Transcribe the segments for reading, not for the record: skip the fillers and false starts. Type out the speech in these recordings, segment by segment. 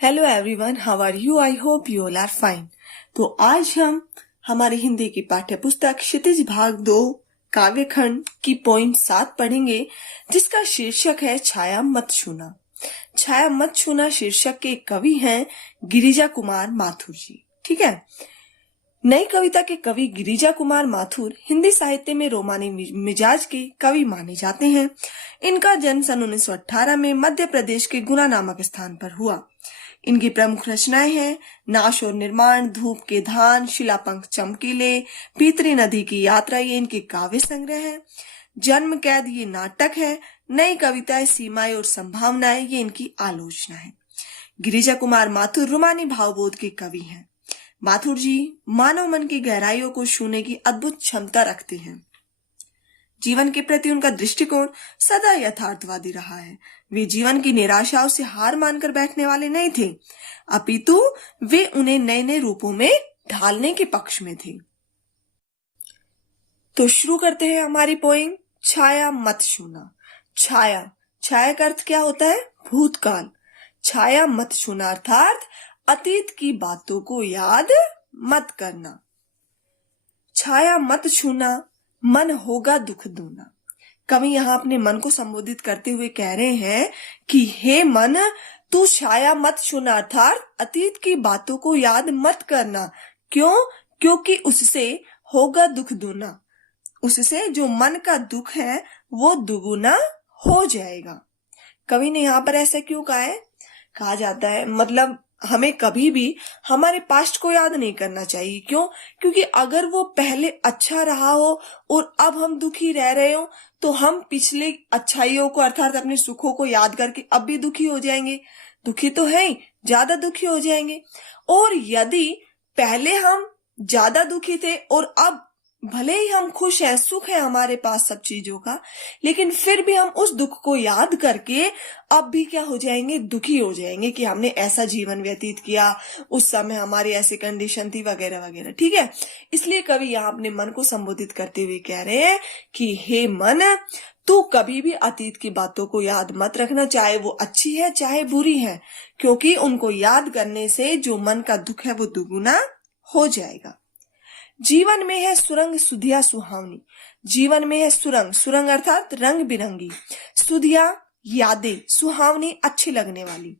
Hello everyone, how are you? I hope you all are fine. तो आज हम हमारी हिंदी की पाठ्य पुस्तक क्षितिज भाग 2 काव्यखंड की पॉइंट 7 पढ़ेंगे, जिसका शीर्षक है छाया मत छूना। छाया मत छूना शीर्षक के कवि हैं गिरिजा कुमार माथुर जी। ठीक है। नई कविता के कवि गिरिजा कुमार माथुर हिंदी साहित्य में रोमानी मिजाज के कवि माने जाते हैं। इनका जन्म सन 1918 में मध्य प्रदेश के गुना नामक स्थान पर हुआ। इनकी प्रमुख रचनाएं हैं नाश और निर्माण, धूप के धान, शिलापंख चमकीले, पीतरी नदी की यात्रा, ये इनके काव्य संग्रह है। जन्म कैद ये नाटक है। नई कविताएं सीमाएं और संभावनाएं, ये इनकी आलोचना है। गिरिजा कुमार माथुर रोमानी भावबोध के कवि हैं। माथुर जी मानव मन की गहराइयों को छूने की अद्भुत क्षमता रखते हैं। जीवन के प्रति उनका दृष्टिकोण सदा यथार्थवादी रहा है। वे जीवन की निराशाओं से हार मानकर बैठने वाले नहीं थे, अपितु वे उन्हें नए नए रूपों में ढालने के पक्ष में थे। तो शुरू करते हैं हमारी पोएम छाया मत छूना। छाया, छाया का अर्थ क्या होता है? भूतकाल। छाया मत छूना अर्थात अतीत की बातों को याद मत करना। छाया मत छूना, मन होगा दुख दूना। कवि यहाँ अपने मन को संबोधित करते हुए कह रहे हैं कि हे मन, तू छाया मत छूना अर्थात अतीत की बातों को याद मत करना। क्यों? क्योंकि उससे होगा दुख दूना। उससे जो मन का दुख है वो दुगुना हो जाएगा। कवि ने यहाँ पर ऐसा क्यों कहा है? कहा जाता है मतलब हमें कभी भी हमारे पास्ट को याद नहीं करना चाहिए। क्यों? क्योंकि अगर वो पहले अच्छा रहा हो और अब हम दुखी रह रहे हो तो हम पिछले अच्छाइयों को अर्थात अपने सुखों को याद करके अब भी दुखी हो जाएंगे। दुखी तो है ही, ज्यादा दुखी हो जाएंगे। और यदि पहले हम ज्यादा दुखी थे और अब भले ही हम खुश हैं, सुख है हमारे पास सब चीजों का, लेकिन फिर भी हम उस दुख को याद करके अब भी क्या हो जाएंगे? दुखी हो जाएंगे कि हमने ऐसा जीवन व्यतीत किया, उस समय हमारी ऐसी कंडीशन थी वगैरह वगैरह। ठीक है। इसलिए कवि यहाँ अपने मन को संबोधित करते हुए कह रहे हैं कि हे मन, तू कभी भी अतीत की बातों को याद मत रखना, चाहे वो अच्छी है चाहे बुरी है, क्योंकि उनको याद करने से जो मन का दुख है वो दुगुना हो जाएगा। जीवन में है सुरंग सुधिया सुहावनी। जीवन में है सुरंग, सुरंग अर्थात रंग बिरंगी, सुधिया यादें, सुहावनी अच्छी लगने वाली।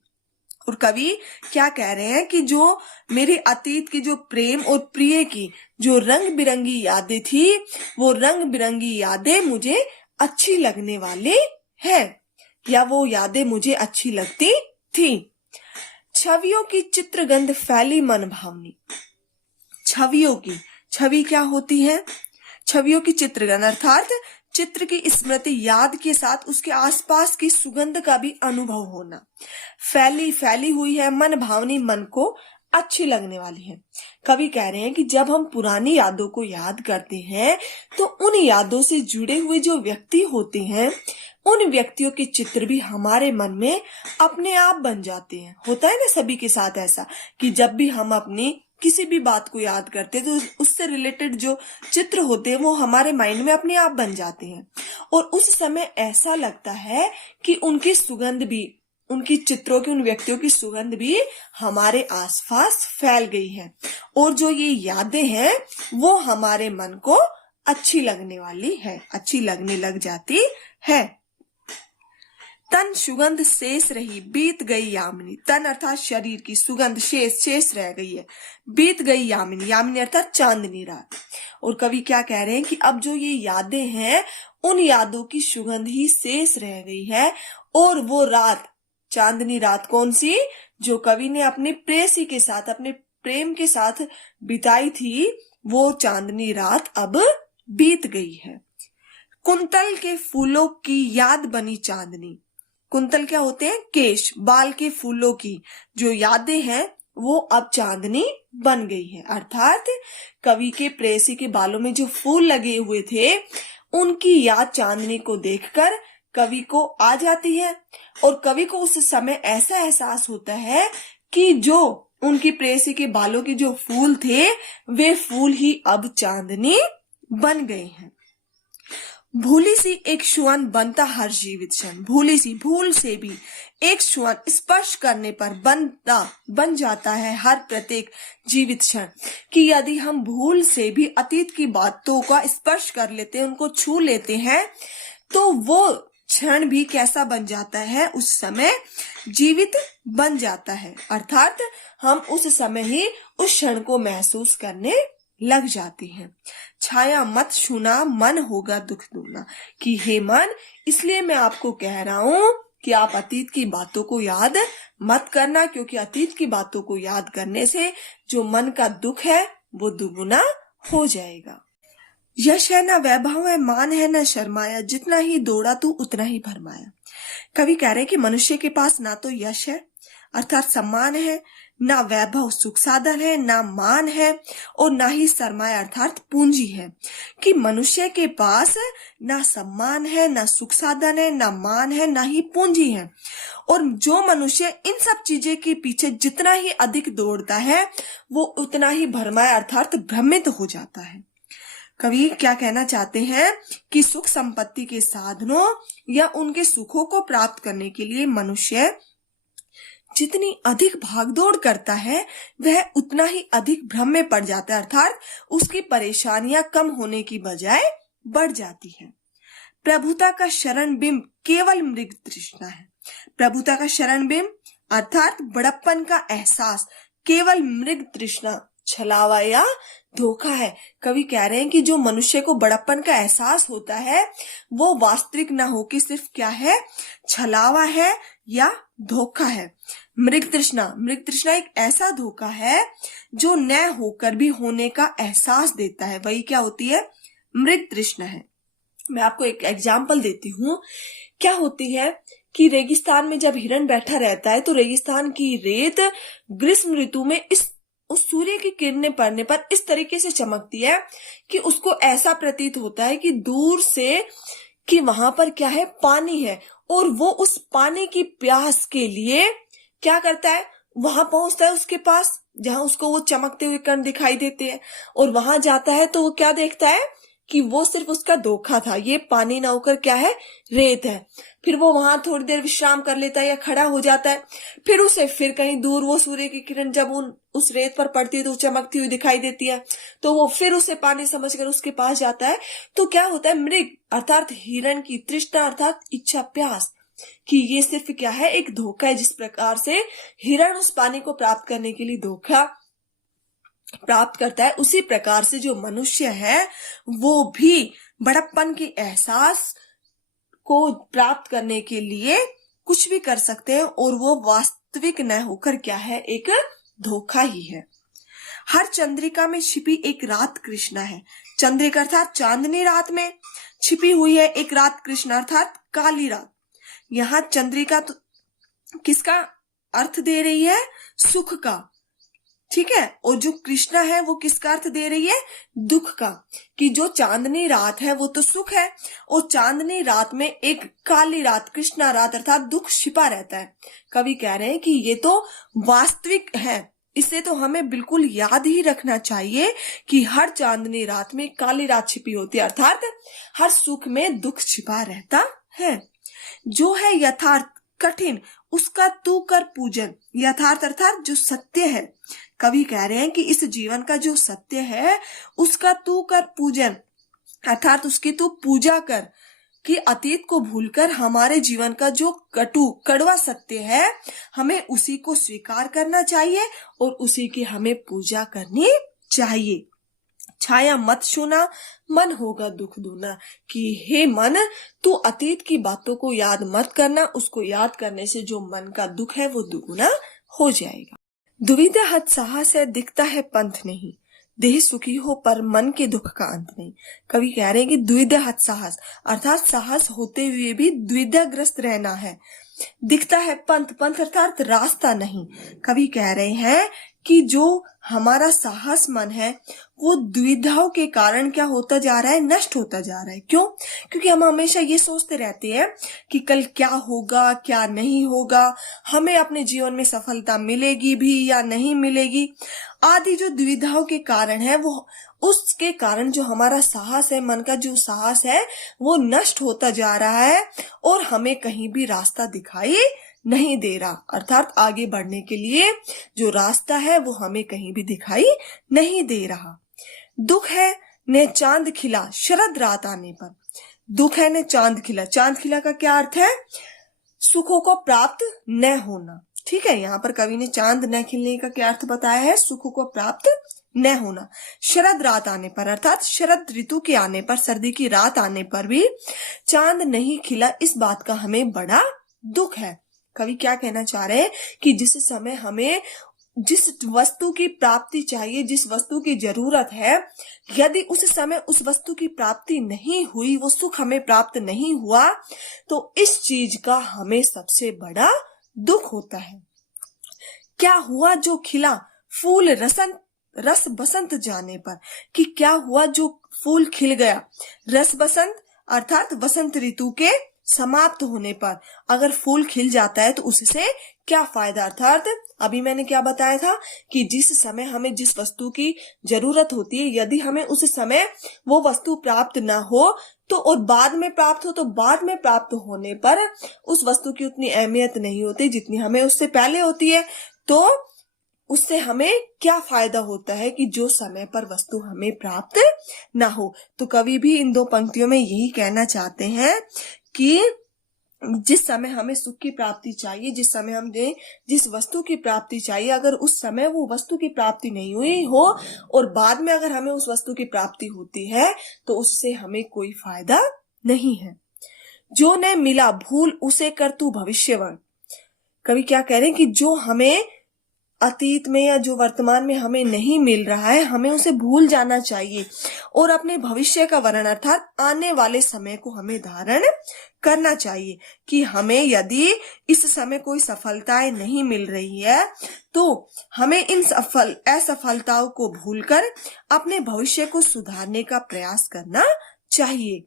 और कवि क्या कह रहे हैं कि जो मेरे अतीत की जो प्रेम और प्रिय की जो रंग बिरंगी यादें थी, वो रंग बिरंगी यादें मुझे अच्छी लगने वाली है, या वो यादें मुझे अच्छी लगती थी। छवियों की चित्रगंध फैली मन भावनी। छवियों की, छवि क्या होती है? छवियों की चित्रगंध अर्थात चित्र की स्मृति, याद के साथ उसके आसपास की सुगंध का भी अनुभव होना। फैली हुई है, मन भावनी, मन को अच्छी लगने वाली है। कवि कह रहे हैं कि जब हम पुरानी यादों को याद करते हैं तो उन यादों से जुड़े हुए जो व्यक्ति होते हैं, उन व्यक्तियों के चित्र भी हमारे मन में अपने आप बन जाते हैं। होता है ना सभी के साथ ऐसा कि जब भी हम अपनी किसी भी बात को याद करते हैं तो उससे रिलेटेड जो चित्र होते हैं वो हमारे माइंड में अपने आप बन जाते हैं, और उस समय ऐसा लगता है कि उनकी सुगंध भी, उनकी चित्रों की, उन व्यक्तियों की सुगंध भी हमारे आसपास फैल गई है, और जो ये यादें हैं वो हमारे मन को अच्छी लगने वाली है, अच्छी लगने लग जाती है। तन सुगंध शेष रही, बीत गई यामिनी। तन अर्थात शरीर की, सुगंध शेष रह गई है, बीत गई यामिनी, यामिनी अर्थात चांदनी रात। और कवि क्या कह रहे हैं कि अब जो ये यादें हैं उन यादों की सुगंध ही शेष रह गई है, और वो रात, चांदनी रात कौन सी? जो कवि ने अपने प्रेयसी के साथ, अपने प्रेम के साथ बिताई थी, वो चांदनी रात अब बीत गई है। कुंतल के फूलों की याद बनी चांदनी। कुंतल क्या होते हैं? केश, बाल के फूलों की जो यादें हैं वो अब चांदनी बन गई है, अर्थात कवि के प्रेयसी के बालों में जो फूल लगे हुए थे उनकी याद चांदनी को देखकर कवि को आ जाती है, और कवि को उस समय ऐसा एहसास होता है कि जो उनकी प्रेयसी के बालों के जो फूल थे वे फूल ही अब चांदनी बन गए हैं। भूली सी एक छुअन बनता हर जीवित क्षण, भूली सी भूल से भी एक छुअन स्पर्श करने पर बन जाता है हर प्रत्येक जीवित क्षण। कि यदि हम भूल से भी अतीत की बातों का स्पर्श कर लेते हैं, उनको छू लेते हैं, तो वो क्षण भी कैसा बन जाता है, उस समय जीवित बन जाता है। अर्थात हम उस समय ही उस क्षण को महसूस करने लग जाती हैं। छाया मत छूना, मन होगा दुख दूना। कि हे मन, इसलिए मैं आपको कह रहा हूं कि आप अतीत की बातों को याद मत करना, क्योंकि अतीत की बातों को याद करने से जो मन का दुख है वो दुगुना हो जाएगा। यश है ना वैभव है, मान है ना शर्माया, जितना ही दौड़ा तू उतना ही भरमाया। कवि कह रहे हैं कि मनुष्य के पास ना तो यश है अर्थात सम्मान है, ना वैभव सुख साधन है, ना मान है, और ना ही सरमाया अर्थात पूंजी है। कि मनुष्य के पास ना सम्मान है, ना सुख साधन है, ना मान है, ना ही पूंजी है। और जो मनुष्य इन सब चीजें के पीछे जितना ही अधिक दौड़ता है वो उतना ही भरमाया अर्थात भ्रमित हो जाता है। कवि क्या कहना चाहते हैं कि सुख संपत्ति के साधनों या उनके सुखों को प्राप्त करने के लिए मनुष्य जितनी अधिक भागदौड़ करता है वह उतना ही अधिक भ्रम में पड़ जाता है, अर्थात उसकी परेशानियां कम होने की बजाय बढ़ जाती है। प्रभुता का शरण बिंब केवल मृग तृष्णा है। प्रभुता का शरण बिंब अर्थात बड़प्पन का एहसास केवल मृग तृष्णा, छलावा या धोखा है। कवि कह रहे हैं कि जो मनुष्य को बड़प्पन का एहसास होता है वो वास्तविक ना होकर सिर्फ क्या है, छलावा है या धोखा है। मृग तृष्णा एक ऐसा धोखा है जो न होकर भी होने का एहसास देता है, वही क्या होती है, मृग तृष्णा है। मैं आपको एक एग्जाम्पल देती हूँ। क्या होती है कि रेगिस्तान में जब हिरण बैठा रहता है तो रेगिस्तान की रेत ग्रीष्म ऋतु में उस सूर्य की किरणें पड़ने पर इस तरीके से चमकती है कि उसको ऐसा प्रतीत होता है कि दूर से कि वहां पर क्या है, पानी है, और वो उस पानी की प्यास के लिए क्या करता है, वहां पहुंचता है उसके पास जहां उसको वो चमकते हुए कण दिखाई देते हैं, और वहां जाता है तो वो क्या देखता है कि वो सिर्फ उसका धोखा था, ये पानी ना होकर क्या है, रेत है। फिर वो वहां थोड़ी देर विश्राम कर लेता है या खड़ा हो जाता है, फिर उसे फिर कहीं दूर वो सूर्य की किरण जब उस रेत पर पड़ती है तो चमकती हुई दिखाई देती है, तो वो फिर उसे पानी समझकर उसके पास जाता है। तो क्या होता है, मृग अर्थात हिरण की तृष्णा अर्थात इच्छा, प्यास, कि ये सिर्फ क्या है, एक धोखा है। जिस प्रकार से हिरण उस पानी को प्राप्त करने के लिए धोखा प्राप्त करता है, उसी प्रकार से जो मनुष्य है वो भी बड़प्पन के एहसास को प्राप्त करने के लिए कुछ भी कर सकते हैं, और वो वास्तविक न होकर क्या है, एक धोखा ही है। हर चंद्रिका में छिपी एक रात कृष्णा है। चंद्रिका अर्थात चांदनी रात में छिपी हुई है एक रात कृष्णा अर्थात काली रात। यहाँ चंद्रिका तो किसका अर्थ दे रही है, सुख का, ठीक है, और जो कृष्णा है वो किसका अर्थ दे रही है, दुख का। कि जो चांदनी रात है वो तो सुख है, और चांदनी रात में एक काली रात कृष्णा रात अर्थात दुख छिपा रहता है। कवि कह रहे हैं कि ये तो वास्तविक है, इसे तो हमें बिल्कुल याद ही रखना चाहिए कि हर चांदनी रात में काली रात छिपी होती है, अर्थात हर सुख में दुख छिपा रहता है। जो है यथार्थ कठिन उसका तू कर पूजन। यथार्थ अर्थात जो सत्य है। कवि कह रहे हैं कि इस जीवन का जो सत्य है उसका तू कर पूजन अर्थात उसकी तू पूजा कर, कि अतीत को भूलकर हमारे जीवन का जो कड़वा सत्य है हमें उसी को स्वीकार करना चाहिए और उसी की हमें पूजा करनी चाहिए। छाया मत छूना, मन होगा दुख दूना। कि हे मन, तू अतीत की बातों को याद मत करना, उसको याद करने से जो मन का दुख है वो दुगुना हो जाएगा। दुविधा हत साहस है, दिखता है पंथ नहीं, देह सुखी हो पर मन के दुख का अंत नहीं। कवि कह रहे हैं कि द्विधा हत साहस अर्थात साहस होते हुए भी द्विधाग्रस्त रहना है। दिखता है पंथ अर्थात रास्ता नहीं। कवि कह रहे हैं कि जो हमारा साहस मन है वो दुविधाओं के कारण क्या होता जा रहा है, नष्ट होता जा रहा है। क्यों? क्योंकि हम हमेशा ये सोचते रहते हैं कि कल क्या होगा, क्या नहीं होगा, हमें अपने जीवन में सफलता मिलेगी भी या नहीं मिलेगी, आदि जो दुविधाओं के कारण है वो उसके कारण जो हमारा साहस है, मन का जो साहस है वो नष्ट होता जा रहा है और हमें कहीं भी रास्ता दिखाई नहीं दे रहा। अर्थात आगे बढ़ने के लिए जो रास्ता है वो हमें कहीं भी दिखाई नहीं दे रहा। दुख है ने चांद खिला शरद रात आने पर। दुख है ने चांद खिला। चांद खिला का क्या अर्थ है? सुखों को प्राप्त न होना। ठीक है, यहाँ पर कवि ने चांद न खिलने का क्या अर्थ बताया है? सुखों को प्राप्त न होना। शरद रात आने पर अर्थात शरद ऋतु के आने पर, सर्दी की रात आने पर भी चांद नहीं खिला, इस बात का हमें बड़ा दुख है। कवि क्या कहना चाह रहे हैं कि जिस समय हमें जिस वस्तु की प्राप्ति चाहिए, जिस वस्तु की जरूरत है, यदि उस समय उस वस्तु की प्राप्ति नहीं हुई, वो सुख हमें प्राप्त नहीं हुआ, तो इस चीज का हमें सबसे बड़ा दुख होता है। क्या हुआ जो खिला फूल रस बसंत जाने पर, कि क्या हुआ जो फूल खिल गया रस बसंत अर्थात वसंत ऋतु के समाप्त होने पर अगर फूल खिल जाता है तो उससे क्या फायदा। अर्थात अभी मैंने क्या बताया था कि जिस समय हमें जिस वस्तु की जरूरत होती है, यदि हमें उस समय वो वस्तु प्राप्त ना हो तो और बाद में प्राप्त हो तो बाद में प्राप्त होने पर उस वस्तु की उतनी अहमियत नहीं होती जितनी हमें उससे पहले होती है। तो उससे हमें क्या फायदा होता है कि जो समय पर वस्तु हमें प्राप्त ना हो। तो कवि भी इन दो पंक्तियों में यही कहना चाहते हैं कि जिस समय हमें सुख की प्राप्ति चाहिए, जिस समय हमें जिस वस्तु की प्राप्ति चाहिए, अगर उस समय वो वस्तु की प्राप्ति नहीं हुई हो और बाद में अगर हमें उस वस्तु की प्राप्ति होती है तो उससे हमें कोई फायदा नहीं है। जो न मिला भूल उसे कर तू भविष्यवाणी। कवि क्या कह रहे हैं कि जो हमें अतीत में या जो वर्तमान में हमें नहीं मिल रहा है, हमें उसे भूल जाना चाहिए और अपने भविष्य का वर्ण अर्थात आने वाले समय को हमें धारण करना चाहिए कि हमें यदि इस समय कोई सफलताएं नहीं मिल रही है तो हमें इन असफलताओं को भूलकर अपने भविष्य को सुधारने का प्रयास करना चाहिए।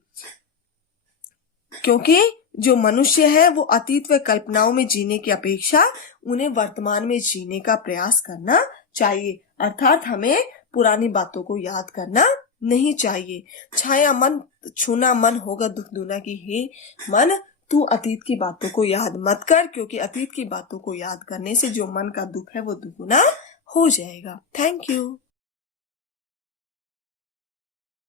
क्योंकि जो मनुष्य है वो अतीत व कल्पनाओं में जीने की अपेक्षा उन्हें वर्तमान में जीने का प्रयास करना चाहिए। अर्थात हमें पुरानी बातों को याद करना नहीं चाहिए। छाया मन छूना मन होगा दुख दूना की, हे मन तू अतीत की बातों को याद मत कर, क्योंकि अतीत की बातों को याद करने से जो मन का दुख है वो दुगुना हो जाएगा। Thank you.